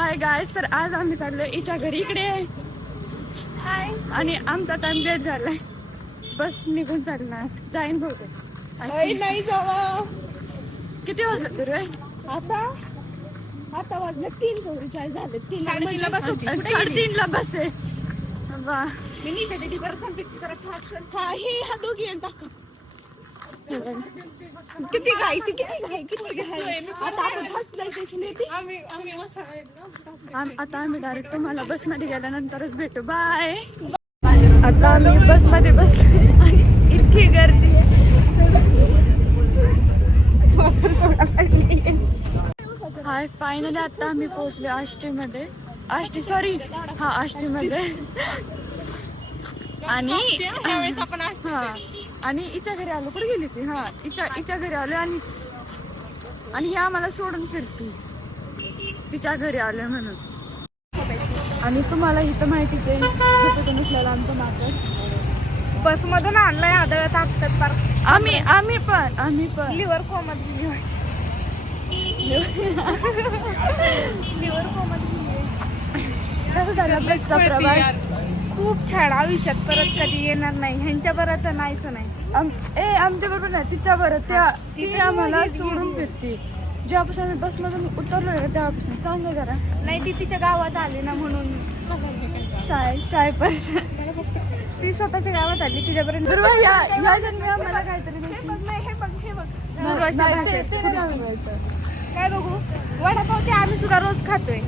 Hi guys, तर आज आम्ही चाललोय हिच्या घरी इकडे. हाय. आणि आमचा टाइम लेट झालाय. बस निघून चालणार जाईन बहुतेक. नाही जावा. किती वाजले तर आता वाजले 3:44 झाले. 3:00 बस होती. 3:30ला बस आहे. वा. मी नीट आहे ती बरं सांगते जरा फास्ट. हा हे हा दोघी येऊन टाका. किती घाई आता आपण आता आम्ही डायरेक्ट तुम्हाला बसमध्ये गेल्यानंतरच भेटू. बाय. आता आम्ही बसमध्ये बसलो आणि इतकी गर्दी आहे. हाय, फायनली आता आम्ही पोहोचलो आष्टीमध्ये. आष्टीमध्ये. आणि आणि हिच्या घरी आलो. कुठे गेली ती? हिच्या घरी आलो आणि ही आम्हाला सोडून फिरती. तिच्या घरी आलोय म्हणून. आणि तुम्हाला इथं माहितीच आहे झोपेतून उठलेला आमचं माकड बस मधून आणलाय आदळत आपटत पार. आम्ही पण लिव्हर कोमत कसं झालं बसचा प्रवास? खूप छान. आयुष्यात परत कधी येणार नाही. ह्यांच्या बरं तर नाहीच नाही. आमच्या बरोबर नाही, तिच्या बरं. ती आम्हाला सोडून फिरते. जेव्हापासून आम्ही बसमधून उतरलो तेव्हापासून. सांगा जरा. नाही ती तिच्या गावात आली ना म्हणून. शाय पर्सन ती स्वतःच्या गावात आली. तिच्यापर्यंत मला काहीतरी काय बघू. वडापाव ते आम्ही सुद्धा रोज खातोय.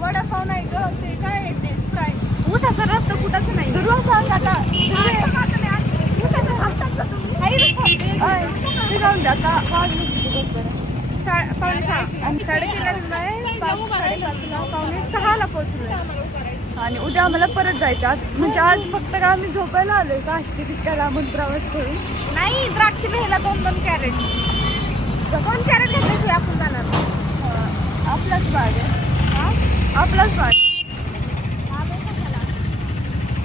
वडापाव नाही ग, ते काय येते स्प्राईट. ऊसाचा रस्ता कुठंच नाही. दुर्वा सांग आता. पावणे 6 आणि 6:30ला पोहोचलोय. आणि उद्या आम्हाला परत जायचं. म्हणजे आज फक्त का आम्ही झोपायला आलोय का आष्टी तितक्या लांबून प्रवास करून. नाही, द्राक्ष भेला 2-2 कॅरेट. 2 कॅरेट घेतल्याशिवाय आपण जाणार. आपलाच बाग आहे. आपलाच बाग.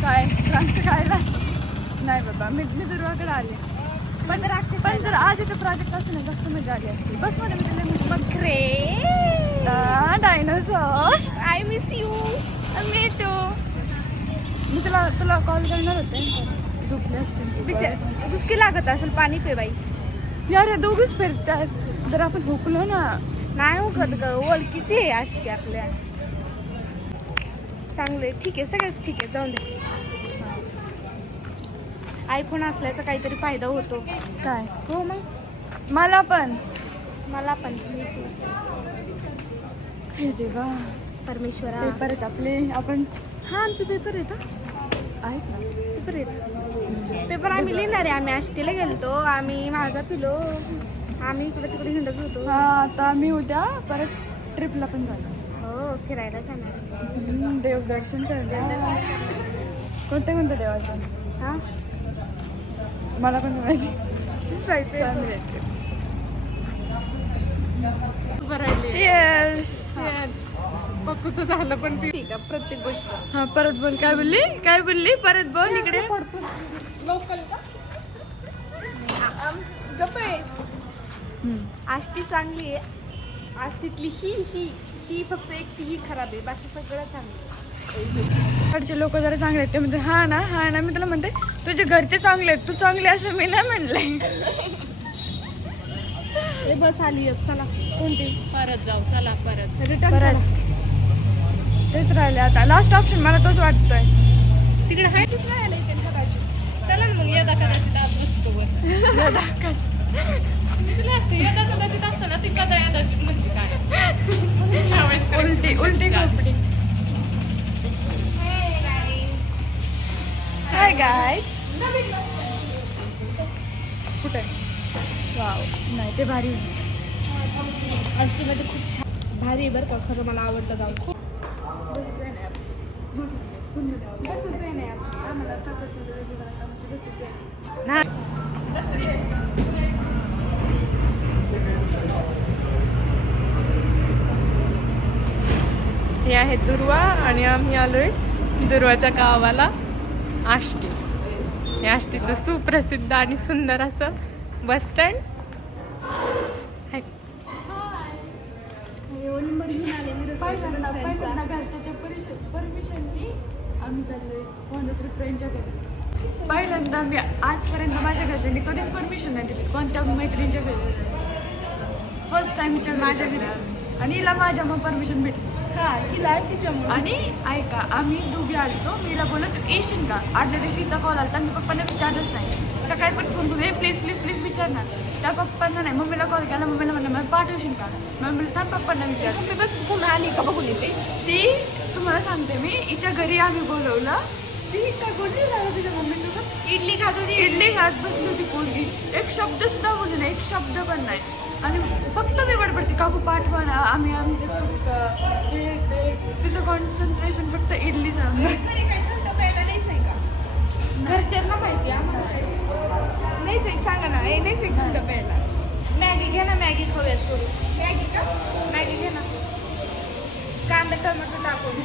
काय द्राक्ष खायला नाही बाबा. मी दुर्वाकडे आले. पण जर आज इथं प्रोजेक्ट असं नाही जास्त मजा आली असते. बसमध्ये मी बकरे dinosaur. I miss you. Me too. मी तुला कॉल करणार होते. झोपले असते. दुसकी लागत असेल. पाणी पे बाई. यार या दोघीच फिरतात. जर आपण हुकलो ना. नाही हुकत ग, ओळखीची आहे अशी आपल्या. चांगले ठीक आहे, सगळेच ठीक आहे. जाऊन दे. आयफोन असल्याचा काहीतरी फायदा होतो. काय? हो मग मला पण. हे देवा, परमेश्वरा. पेपर आहेत आपले. आपण आमचे पेपर आहेत. पेपर आहेत. पेपर आम्ही लिहिणार आहे. आम्ही आष्टीला गेलतो. आम्ही माझा पिलो. आम्ही इकडे तिकडे हिंडत होतो. आता आम्ही उद्या परत ट्रिपला पण जाणार. हो, फिरायला जाणार. देवदर्शन करणार. कोणत्या देवाचं? हा, मला पण माहिती. जायचं. Cheers. पक्कूच झालं पण ठीक आहे. प्रत्येक गोष्ट. हा, परत बोल. काय बोलली? परत बोल. इकडे लोकल का? आष्टी चांगली आहे. आष्टीतली ही फक्त एकटी ही खराब आहे. बाकी सगळं चांगलं. कडचे लोक जरा चांगले आहेत. ते म्हणते हा ना. मी तुला म्हणते तुझे घरचे चांगले आहेत, तू चांगली असं मी नाही म्हणलंय. बस आली. चला. कोणती? परत जाऊ. चला परत तेच राहिले. आता लास्ट ऑप्शन मला तोच वाटतोय. तिकडे हायच नाही आलं इथे सकाळची. चला ना मग. यदा कदाचित आज बसतो वर. कदाचित असताना ती कदाचित म्हणजे काय उलटी खोपडी. Hi guys. कुठे? वाव, नाही ते भारी. आष्टीमध्ये खूप छान भारी आहे बरं का. खरं मला आवडतं जाऊन. खूप बसच आहे नाही आम्हाला. हे आहे दुर्वा आणि आम्ही आलोय दुर्वाच्या गावाला आष्टी. हे आष्टीचं सुप्रसिद्ध आणि सुंदर असं बस स्टँड. पहिल्यांदा घरच्याच्या परमिशननी आम्ही चाललोय कोणत्या तरी फ्रेंडच्या घरी. पहिल्यांदा मी आजपर्यंत माझ्या घरच्यांनी कधीच परमिशन नाही दिली कोणत्या मैत्रिणीच्या घरी. फर्स्ट टाइम माझ्या घरी आणि हिला माझ्या मग परमिशन भेटली. आणि ऐका आम्ही दोघी आलतो. मीला बोलत तू येशील का. आदल्या दिवशीचा कॉल आला मी पप्पांना विचारलंच नाही. सकाळी पण फोन करून प्लीज प्लीज प्लीज विचारणार. त्या पप्पांना नाही मम्मीला कॉल केला. मम्मीला म्हणलं मला पाठवशील का. मम्मीला थांब पप्पांना विचार. मी बस पुन्हा आली का बघून येते. ती तुम्हाला सांगते मी हिच्या घरी आम्ही बोलवलं. ती काय बोलली झालं तिच्या मम्मीसोबत इडली खात होती. इडली खात बसली होती पोरगी. एक शब्द सुद्धा बोलली नाही. एक शब्द पण नाही. आणि फक्त मी बडबडते काकू पाठवा ना. आम्ही आमचे फक्त तिचं कॉन्सन्ट्रेशन फक्त इडली सांग. घरच्यांना माहिती आम्हाला नाहीच एक सांगा ना. नाहीच एक थंड प्यायला. मॅगी घे ना. मॅगी खाऊयात करू. मॅगी का. मॅगी घे ना. कांदा टोमॅटो टाकून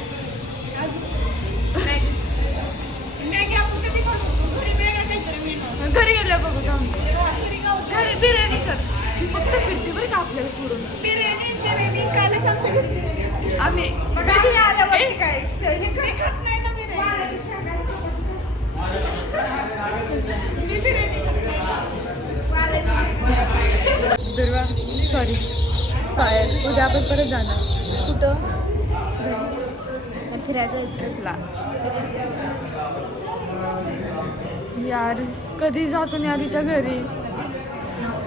मॅगी. मॅगी आपण कधी खाऊ. घरी वेगळा काहीतरी मेनू. घरी गेल्या बघू जाऊन. घरी बिर्याणी कर. फक्त फिरती बरं का आपल्याला सोडून. बिर्याणी कालच आमच्या घरी बिर्याणी. आम्ही काय हे खात नाही ना बिर्याणी. मी बिर्याणी दुर्वा सॉरी काय उद्या आपण परत जाणार. कुठं घरी फिरायला जायचं तुला. यार कधी जातो ना आधीच्या घरी.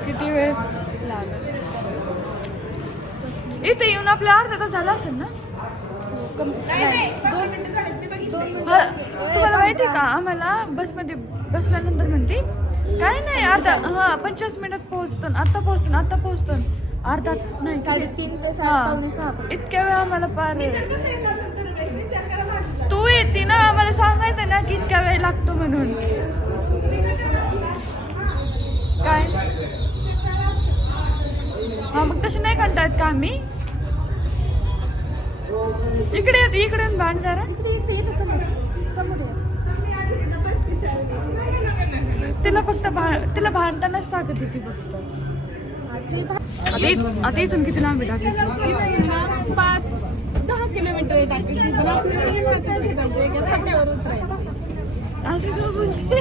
किती वेळ लागेल. इथे येऊन आपल्या अर्धा तास झाला असेल ना. नाही 2 मिनिटं झालीत. मी बघितलं. तुम्हाला माहिती आहे का आम्हाला बसमध्ये बसल्यानंतर म्हणते काय नाही अर्धा 50 मिनिटात पोहोचतो. आता पोहोचतो अर्धा नाही 3:30 ते 5:30. इतक्या वेळ आम्हाला पार. तू येते ना आम्हाला सांगायचं ना की इतक्या वेळ लागतो म्हणून. काय मग तशी नाही कंटाळत का आम्ही. इकडे भांड जरा. तिला फक्त तिला भांडतानाच टाकत होती फक्त. आता इथून किती लांब टाकली. 5-10 किलोमीटर टाकली. असं का बोलते.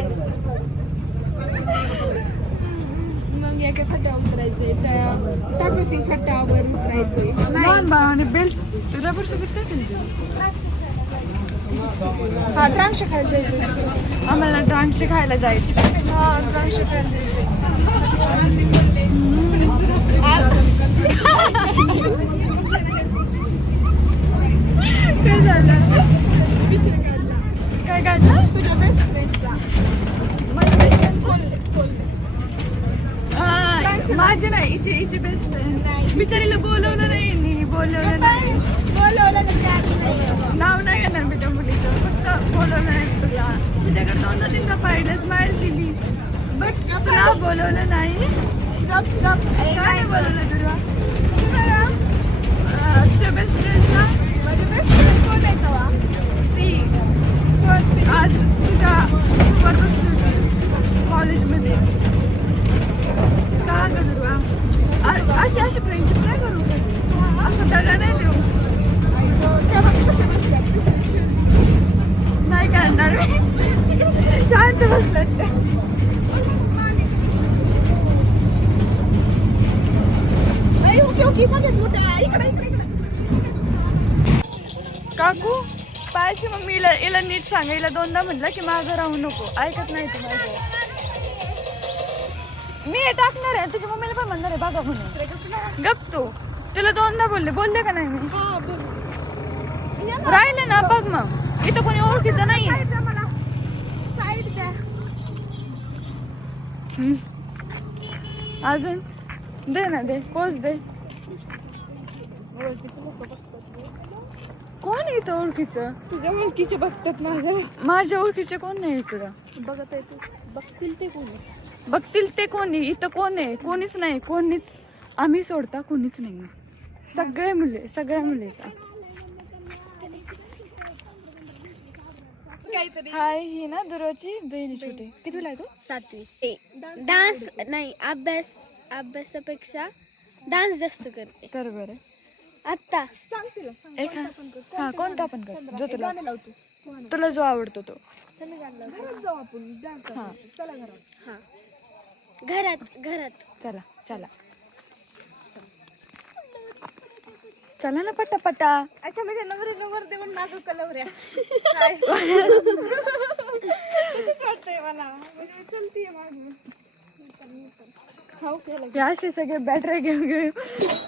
मग एका फाट्यावर उतरायचंय. त्या टाकसी फाट्यावर उतरायचंय. लहान बा आणि बेल्ट रबर सोबत काय केलं. हा द्राक्ष खायला जायचं. आम्हाला द्राक्ष खायला जायचं. हा द्राक्ष खायला जायचं. काय झालं. काय काढलं. तुझ्या बेस्ट फ्रेंडचा. माझ्या बेस्ट फ्रेंड माझे नाही हिची बेस्ट फ्रेंड. मी तरीला बोलवलं नाही. बोलवलं नाही. नाव नाही घेणार मी त्या मुलीचं. फक्त बोलवलं नाही तुला. तुझ्याकडे 2-3दा पाहिलं स्माईल दिली बट तुला बोलवलं नाही. काय बोलवलं तुला. तुझ्या बेस्ट फ्रेंडला. माझी बेस्ट फ्रेंड कोण आहे तेव्हा. ती आज तुझ्या कॉलेजमध्ये का ग दुर्वा. अशी फ्रेंडशिप नाही करू. असं दगा नाही देऊ. नाही करणार मी. शांत बसलं. काकू पायाची मम्मी हिला नीट सांगा. हिला 2दा म्हटलं की मागं राहू नको. ऐकत नाही तू माझं. मी हे टाकणार आहे. तुझ्या मम्मीला पण म्हणणार आहे बघा म्हणून. गप तू. तुला 2दा बोलले का नाही मी. राहिले ना बघ. मग इथं कोणी ओळखीचं नाही. अजून दे ना. दे पोच दे. कोण आहे इथं ओळखीचं. तुझ्या ओळखीचे बघतात माझ्या ओळखीचे कोण नाही इकडं. बघत आहे. बघतील ते कोण. बघतील ते कोणी. इथं कोण आहे. कोणीच नाही. कोणीच. आम्ही सोडता कोणीच नाही. सगळ्या मुली इथं. हाय ही ना दुर्वाची बहिणी छोटी. कितीला आहे तू. 7वी. डान्स नाही अभ्यासापेक्षा डान्स जास्त करते. तर बरं आत्ता एक हा कोणता पण कर जो तुला तुला जो आवडतो तो जाऊ आपण डान्स हा चला घरात. हा घरात चला चला चला ना पटापटा. अच्छा म्हणजे नवर देऊन नाक कलवऱ्या वाटतंय मला म्हणजे चलतीये माझं. खाऊ केलं हे असे सगळे बॅटरी घेऊन घेऊन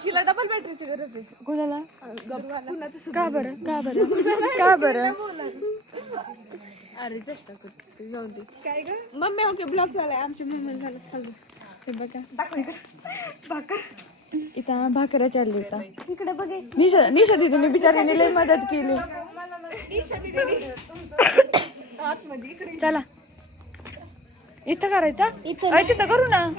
तिला डबल बॅटरीची गरज आहे. कुणाला पुन्हा तसं का बरं का बरं का बरं अरे चेष्टा करते जाऊ दे. काय ग मम्मी ओके ब्लॉक झालाय आमच्या मम्मी झालं चालू. हे बघा दाखव इकडे भाकर इथं भाकऱ्या चालली होता. इकडे बघे. निशा दीदीने बिचारीने लय मदत केली. आतमध्ये इकडे चला इथं करायचा इथं अरे तिथं करू ना.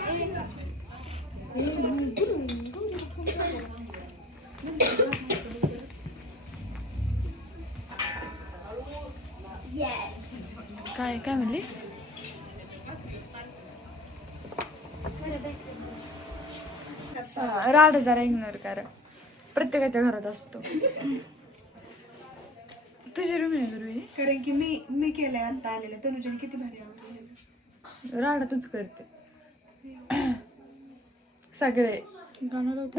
काय काय म्हणली राड जरा इग्नोर करा प्रत्येकाच्या घरात असतो. तुझी रूम आहे रुई कारण की मी केलंय आता आलेलं तनुजाने किती भारी आवडलं. राडा तूच करते सगळे गाणं लावतो.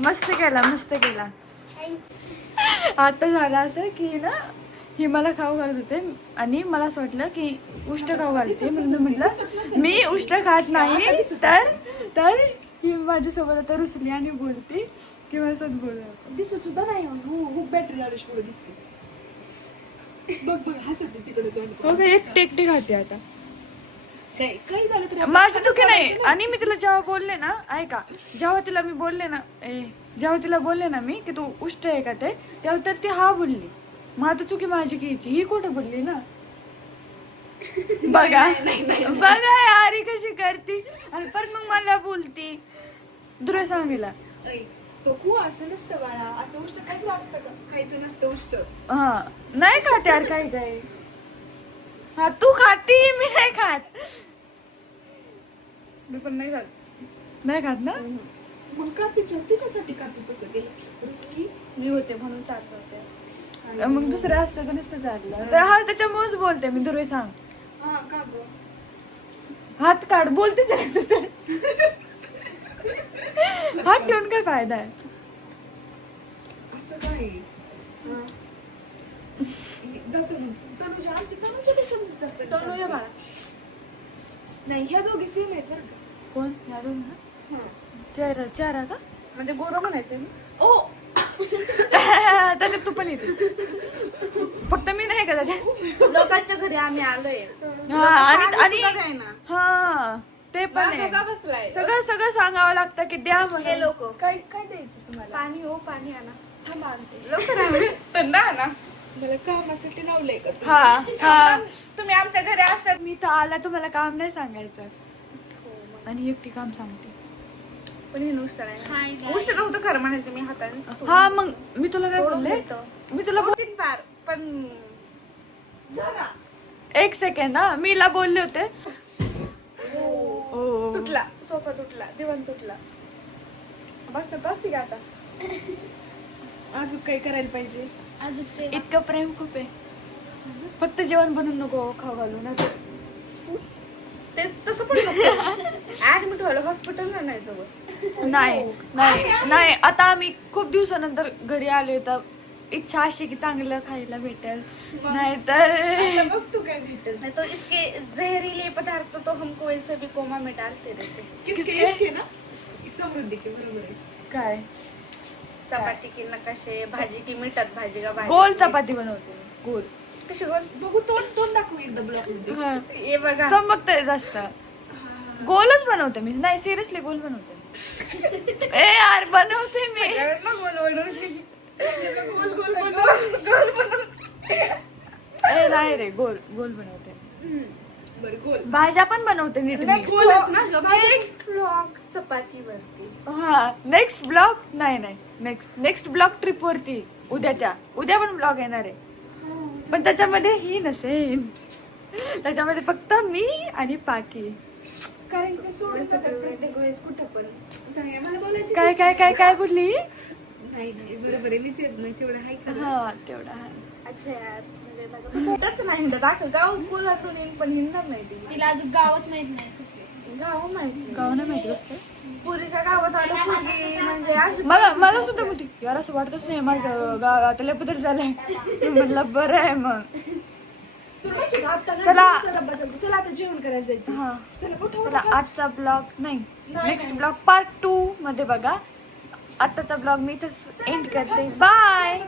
मस्त केला. आता झालं असं की ना ही मला खाऊ घालत होते आणि मला असं वाटलं की उष्ट खाऊ घालते म्हणून म्हटलं मी उष्ट खात नाही तर ही माझ्यासोबत आता रुसली आणि बोलते की माझ्यासोबत बोलत दिसत सुद्धा नाही खूप बॅटरी लावली पुढे दिसते. बघ हसते तिकडे जाऊन. हो का एकटी खाते आता. काही झालं तरी माझी चुकी नाही. आणि मी तिला जेव्हा बोलले ना ऐका जेव्हा तिला बोलले ना मी की तू उष्ट आहे का ते तेव्हा तर ती हा बोलली. मग आता चुकी माझी घ्यायची ही कुठं बोलली ना. बघा यार ही कशी करती आणि परत मग मला बोलती दुरे सांगितला. बघू असं नसतं बाळा असं उष्ट खायचं असतं का खायचं नसतं उष्ट. हा नाही खात यार काय हा तू खाती मी नाही खात. मी पण नाही खात ना. मग का तिच्यासाठी का तू तसं केलं रुसकी मी होते म्हणून चालत होते. मग दुसरे असतं तर नुसतं चाललं तर हा त्याच्यामुळेच बोलते मी. दुर्वे सांग हा का ग हात काढ बोलतेच आहे तू तर. हात ठेवून काय फायदा आहे. असं काय जातो ना तनुजा समजतात तनुजा बाळा नाही ह्या दोघी सेम आहेत बरं का. कोण ह्या दोन हा चार का म्हणजे गोरा म्हणायचं मी. ओ त्याच्यात तू पण येते फक्त मी नाही का त्याच्यात. लोकांच्या घरी आम्ही आलोय. हा आणि ना हा ते पण आहे. बसलाय सगळं सांगावं लागतं की द्या हे म्हणून. लोक काय द्यायचं तुम्हाला. पाणी आणा थांबा आणते लवकर थंड आणा. मला कामासाठी लावलंय का हा हा तुम्ही आमच्या घरी असतात. मी तर आला तुम्हाला काम नाही सांगायचं आणि एकटी काम सांगते. पण हे नुसतं नाही उशीर नव्हतं खरं म्हणायचं मी हाताने हा मग मी तुला काय बोलले मी तुला तीन पार पण एक सेकंड हा मीला बोलले होते. ओ. तुटला सोफा तुटला दिवाण तुटला बस ठीक आता अजून काही करायला पाहिजे. इतकं प्रेम खूप आहे. फक्त जेवण बनवून नको खाऊ घालू ना ते तसं पण ऍडमिट व्हायला हॉस्पिटल नाही जवळ. नाही नाही नाही आता आम्ही खूप दिवसानंतर घरी आलो तर इच्छा अशी की चांगलं खायला भेटेल नाहीतर बघ तू काय भेटेल नाही तो इसके जहरीले पदार्थ तो हमको वैसे भी कोमा में डालते रहते. किसके? ना समृद्धी की बरोबर आहे. काय चपाती की नकाशे भाजी की मिठात भाजी का भाजी गोल चपाती बनवते गोल कशी गोल बघू तोंड दाखवू एकदा ब्लॉक हा. हे बघा चमकतंय जास्त गोलच बनवते मी नाही सिरियसली गोल बनवते. ए यार बनवते मी गोल बनव ए नाही रे गोल गोल बनवते. बरं गोल भाज्या पण बनवते नीट मी. नेक्स्ट ब्लॉग चपातीवरती. हा नेक्स्ट ब्लॉग नाही नेक्स्ट ब्लॉग ट्रिप वरती उद्या पण ब्लॉग येणार आहे पण त्याच्यामध्ये ही नसेल. त्याच्यामध्ये फक्त मी आणि पाकी. कारण ते सोडून जातात प्रत्येक वेळेस कुठं पण नाही मला बोलायचं काय काय काय काय बोलली. नाही बरोबर आहे मीच येत नाही तेवढं हाय का. हा तेवढा आहे. अच्छा यार म्हणजे माझं कुठंच नाही हिंडत दाखल गाव कोल्हापूर येईन पण हिंडणार नाही ती. तिला अजून गावच माहित नाही कसले. गाव माहिती गाव नाही माहिती कसं पुरीच्या गावात आलं पुरी म्हणजे अशी मला सुद्धा म्हणते यार असं वाटतच नाही माझं गाव आता लय बदल झालाय. मी म्हटलं बरं आहे मग तुला माहिती का आता चला. चला आता जेवण करायला जायचं. हा चला मोठा चला आजचा ब्लॉग नाही नेक्स्ट ब्लॉग पार्ट 2 मध्ये बघा. आताचा ब्लॉग मी इथंच एंड करते. बाय.